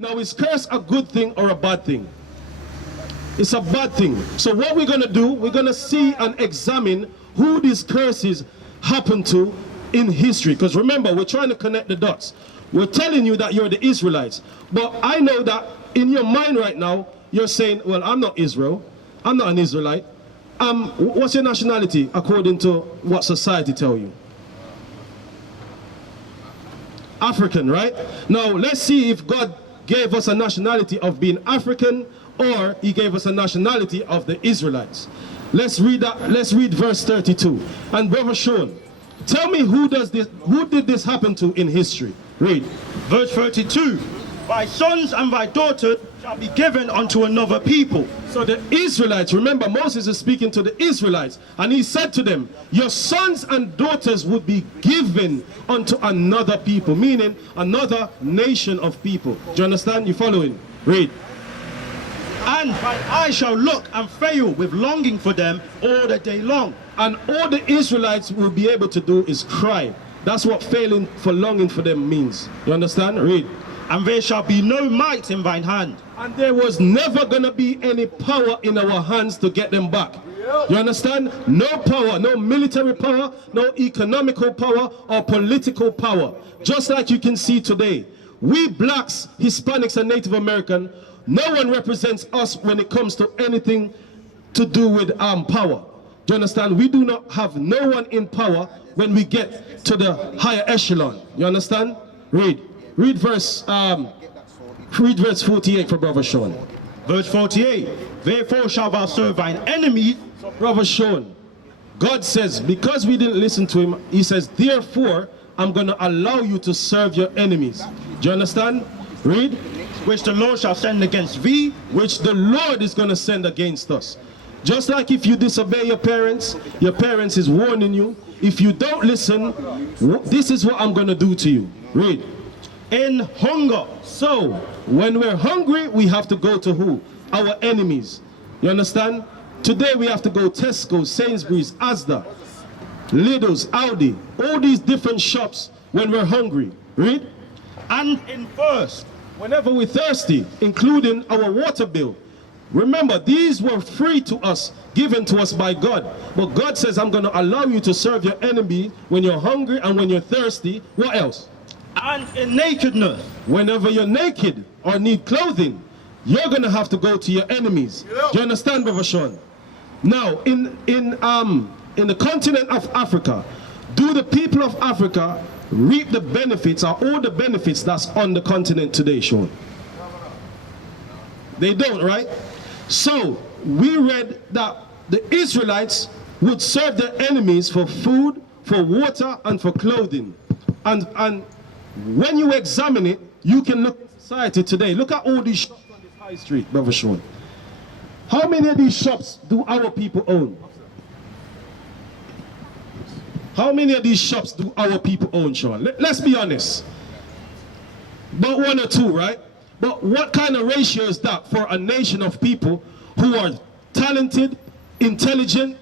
Now, is curse a good thing or a bad thing? It's a bad thing. So what we're going to do, we're going to see and examine who these curses happen to in history. Because remember, we're trying to connect the dots. We're telling you that you're the Israelites. But I know that in your mind right now, you're saying, well, I'm not Israel. I'm not an Israelite. What's your nationality according to what society tell you? African, right? Now, let's see if God gave us a nationality of being African, or he gave us a nationality of the Israelites. Let's read that. Let's read verse 32. And Brother Sean, tell me who did this happen to in history? Read. Verse 32. Thy sons and thy daughters shall be given unto another people. So the Israelites, remember Moses is speaking to the Israelites, and he said to them, your sons and daughters would be given unto another people, meaning another nation of people. Do you understand? You following? Read. And mine eye shall look and fail with longing for them all the day long. And all the Israelites will be able to do is cry. That's what failing for longing for them means. You understand? Read. And there shall be no might in thine hand. And there was never going to be any power in our hands to get them back. You understand? No power, no military power, no economical power or political power. Just like you can see today. We blacks, Hispanics and Native American, no one represents us when it comes to anything to do with power. Do you understand? We do not have no one in power when we get to the higher echelon. You understand? Read. Read verse 48 for Brother Sean. Verse 48. Therefore shalt thou serve thine enemies. So Brother Sean, God says, because we didn't listen to him, he says, therefore, I'm going to allow you to serve your enemies. Do you understand? Read. Which the Lord shall send against thee. Which the Lord is going to send against us. Just like if you disobey your parents is warning you. If you don't listen, this is what I'm going to do to you. Read. In hunger. So, when we're hungry, we have to go to who? Our enemies. You understand? Today we have to go Tesco, Sainsbury's, Asda, Lidl's, Audi, all these different shops when we're hungry. Read. And in thirst. Whenever we're thirsty, including our water bill. Remember, these were free to us, given to us by God. But God says, I'm going to allow you to serve your enemy when you're hungry and when you're thirsty. What else? And in nakedness. Whenever you're naked or need clothing, you're going to have to go to your enemies. Do you understand, Brother Sean? Now, in the continent of Africa, do the people of Africa reap the benefits or all the benefits that's on the continent today, Sean? They don't, right? So, we read that the Israelites would serve their enemies for food, for water, and for clothing. And when you examine it, you can look at society today. Look at all these shops on this high street, Brother Sean. How many of these shops do our people own? How many of these shops do our people own, Sean? Let's be honest. But one or two, right? But what kind of ratio is that for a nation of people who are talented, intelligent,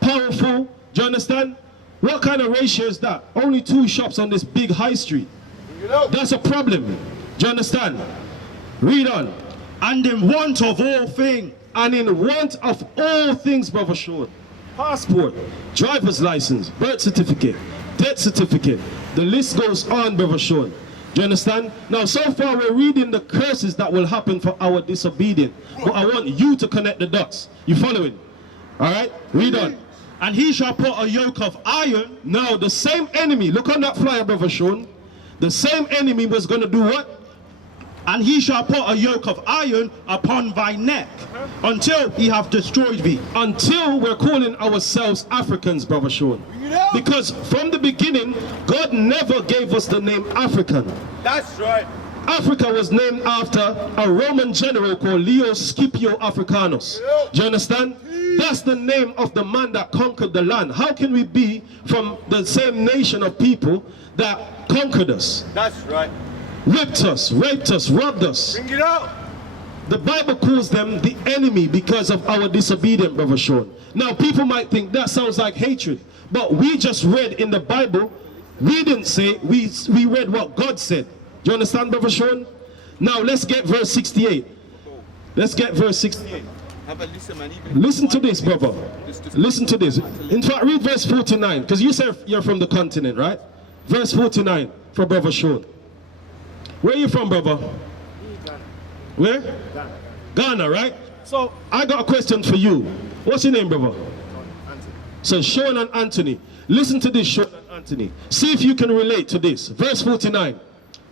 powerful? Do you understand? What kind of ratio is that? Only 2 shops on this big high street. That's a problem. Do you understand? Read on. And in want of all things. And in want of all things, Brother Sean. Passport, driver's license, birth certificate, death certificate. The list goes on, Brother Sean. Do you understand? Now, so far we're reading the curses that will happen for our disobedience. But I want you to connect the dots. You following? All right? Read on. And he shall put a yoke of iron. Now, the same enemy, look on that flyer, Brother Sean. The same enemy was going to do what? And he shall put a yoke of iron upon thy neck until he have destroyed thee. Until we're calling ourselves Africans, Brother Sean. Because from the beginning, God never gave us the name African. That's right. Africa was named after a Roman general called Leo Scipio Africanus. Do you understand? That's the name of the man that conquered the land. How can we be from the same nation of people that conquered us? That's right. Whipped us, raped us, robbed us. Bring it out. The Bible calls them the enemy because of our disobedience, Brother Sean. Now, people might think that sounds like hatred. But we just read in the Bible, we didn't say, we read what God said. Do you understand, Brother Sean? Now let's get verse 68. Let's get verse 68. Listen to this, brother. Listen to this. In fact, read verse 49, because you said you're from the continent, right? Verse 49 for brother Sean. Where are you from, brother? Where? Ghana, right? So I got a question for you. What's your name, brother? So Sean and Anthony. Listen to this, Sean and Anthony. See if you can relate to this. Verse 49.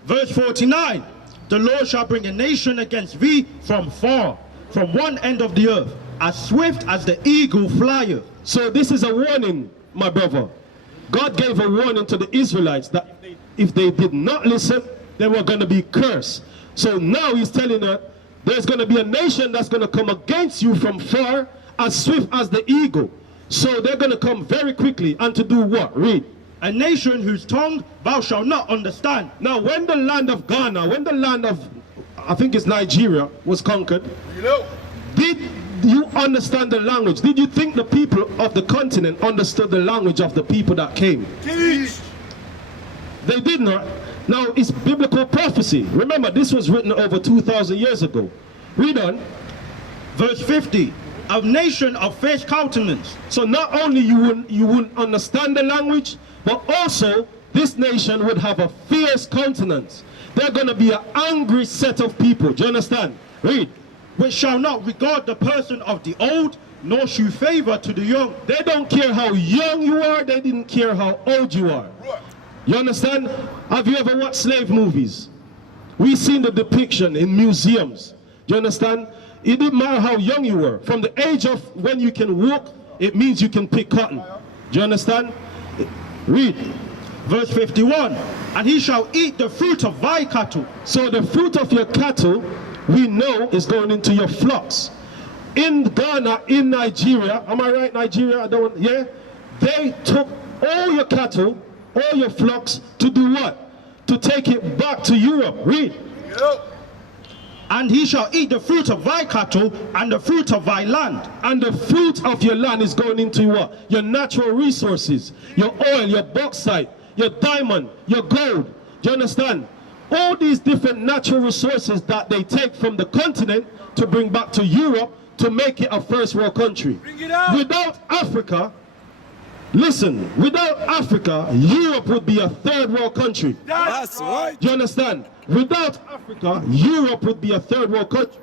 Verse 49. The Lord shall bring a nation against thee from far, from one end of the earth, as swift as the eagle flieth. So this is a warning, my brother. God gave a warning to the Israelites that if they did not listen, they were going to be cursed. So now he's telling us there's going to be a nation that's going to come against you from far, as swift as the eagle. So they're going to come very quickly, and to do what? Read. A nation whose tongue thou shalt not understand. Now when the land of Ghana, when the land of, I think it's Nigeria, was conquered, did you understand the language? Did you think the people of the continent understood the language of the people that came? Teach. They did not. Now it's biblical prophecy. Remember, this was written over 2,000 years ago. Read on. Verse 50. A nation of fierce countenance. So not only you wouldn't understand the language, but also this nation would have a fierce countenance. They're going to be an angry set of people. Do you understand? Read. Which shall not regard the person of the old, nor shew favor to the young. They don't care how young you are, they didn't care how old you are. You understand? Have you ever watched slave movies? We've seen the depiction in museums. Do you understand? It didn't matter how young you were. From the age of when you can walk, it means you can pick cotton. Do you understand? Read. Verse 51. And he shall eat the fruit of thy cattle. So the fruit of your cattle, we know, is going into your flocks. In Ghana, in Nigeria, am I right, Nigeria? Yeah? They took all your cattle, all your flocks, to do what? To take it back to Europe. Read. And he shall eat the fruit of thy cattle and the fruit of thy land. And the fruit of your land is going into what? Your natural resources, your oil, your bauxite, your diamond, your gold. Do you understand? All these different natural resources that they take from the continent to bring back to Europe to make it a first world country. Bring it out. Without Africa, listen, without Africa, Europe would be a third world country. That's right. Do you understand? Without Africa, Europe would be a third world country.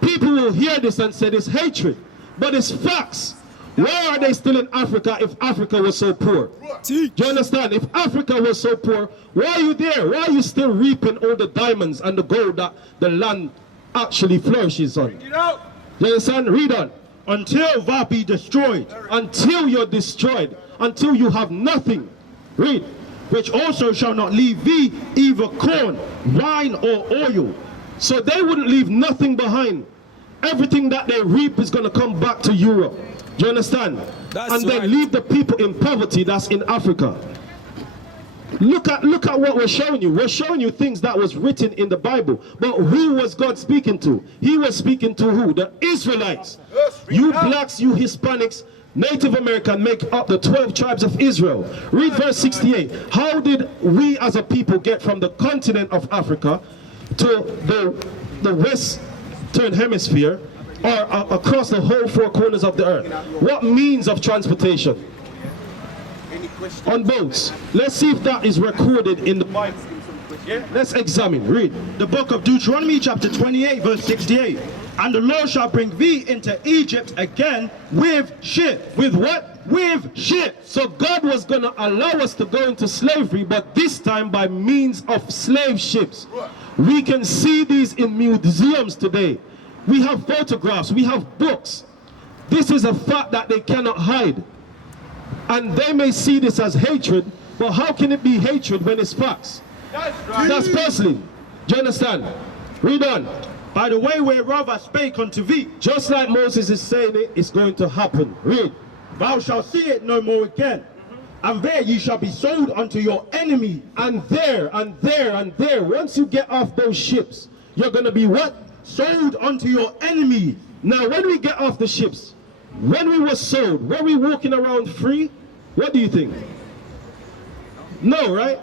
People will hear this and say it's hatred, but it's facts. Why are they still in Africa if Africa was so poor? Do you understand? If Africa was so poor, why are you there? Why are you still reaping all the diamonds and the gold that the land actually flourishes on? Bring it out. Do you understand? Read on. Until thou be destroyed. Until you're destroyed. Until you have nothing. Read. Which also shall not leave thee either corn, wine, or oil. So they wouldn't leave nothing behind. Everything that they reap is going to come back to Europe. Do you understand? And they leave the people in poverty that's in Africa. Look at what we're showing you. We're showing you things that was written in the Bible. But who was God speaking to? He was speaking to who? The Israelites. You blacks, you Hispanics, Native American make up the 12 tribes of Israel. Read verse 68. How did we as a people get from the continent of Africa to the western hemisphere, or across the whole four corners of the earth? What means of transportation? On boats. Let's see if that is recorded in the Bible. Yeah? Let's examine. Read. The book of Deuteronomy chapter 28 verse 68. And the Lord shall bring thee into Egypt again with ships. With what? With ships. So God was going to allow us to go into slavery, but this time by means of slave ships. We can see these in museums today. We have photographs, we have books. This is a fact that they cannot hide. And they may see this as hatred, but how can it be hatred when it's facts? That's personally. Do you understand? Read on. By the way whereof I spake unto thee. Just like Moses is saying it, it's going to happen. Read. Thou shalt see it no more again. And there ye shall be sold unto your enemy. And there, and there, and there. Once you get off those ships, you're going to be what? Sold unto your enemy. Now when we get off the ships, when we were sold, were we walking around free? What do you think? No, right?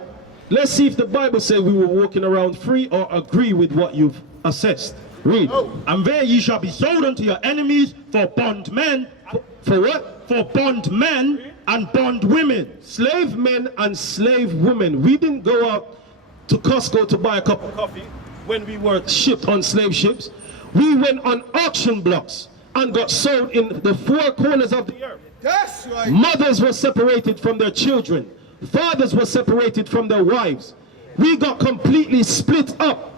Let's see if the Bible says we were walking around free or agree with what you've assessed. Read. And there ye shall be sold unto your enemies for bondmen. For what? For bondmen and bondwomen. Slave men and slave women. We didn't go out to Costco to buy a cup of coffee when we were shipped on slave ships. We went on auction blocks and got sold in the four corners of the earth. That's right. Mothers were separated from their children. Fathers were separated from their wives. We got completely split up.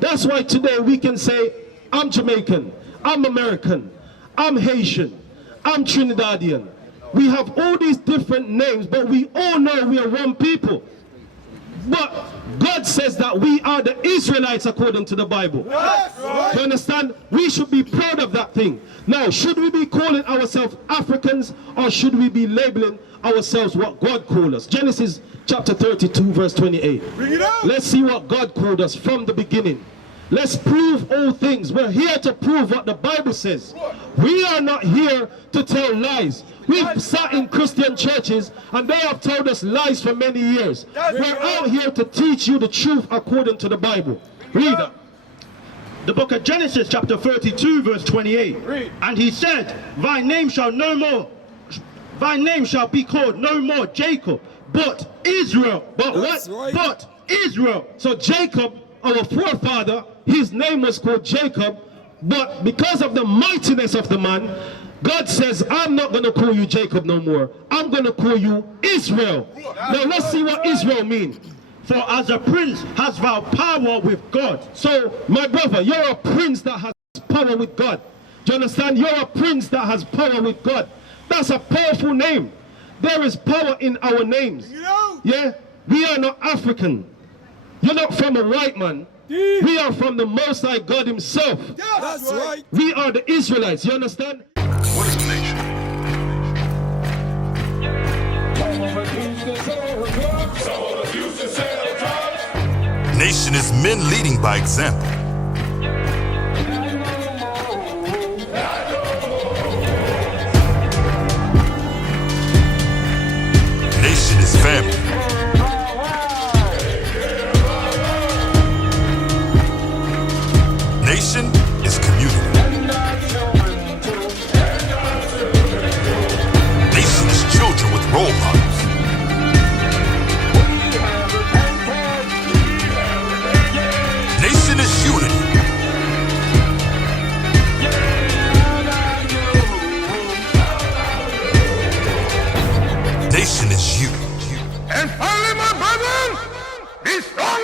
That's why today we can say, I'm Jamaican, I'm American, I'm Haitian, I'm Trinidadian. We have all these different names, but we all know we are one people. But God says that we are the Israelites according to the Bible. That's right. You understand? We should be proud of that thing. Now, should we be calling ourselves Africans, or should we be labeling ourselves what God called us? Genesis chapter 32 verse 28. Bring it out. Let's see what God called us from the beginning. Let's prove all things. We're here to prove what the Bible says. We are not here to tell lies. We've sat in Christian churches and they have told us lies for many years. We're out here to teach you the truth according to the Bible. Read it. The book of Genesis chapter 32 verse 28. Read. And he said, thy name shall be called no more Jacob, but Israel. But That's what? right. But Israel. So Jacob, our forefather, his name was called Jacob, but because of the mightiness of the man, God says, I'm not going to call you Jacob no more. I'm going to call you Israel. Now let's see what Israel means. For as a prince has thou power with God. So, my brother, you're a prince that has power with God. Do you understand? You're a prince that has power with God. That's a powerful name. There is power in our names. Yeah? We are not African. You're not from a white man. We are from the Most High God himself. That's right. We are the Israelites. You understand? What is a nation? Nation is men leading by example. Nation is family. Nation is community. Nation is children with role models. Nation is unity. Nation is you. And finally, my brethren, be strong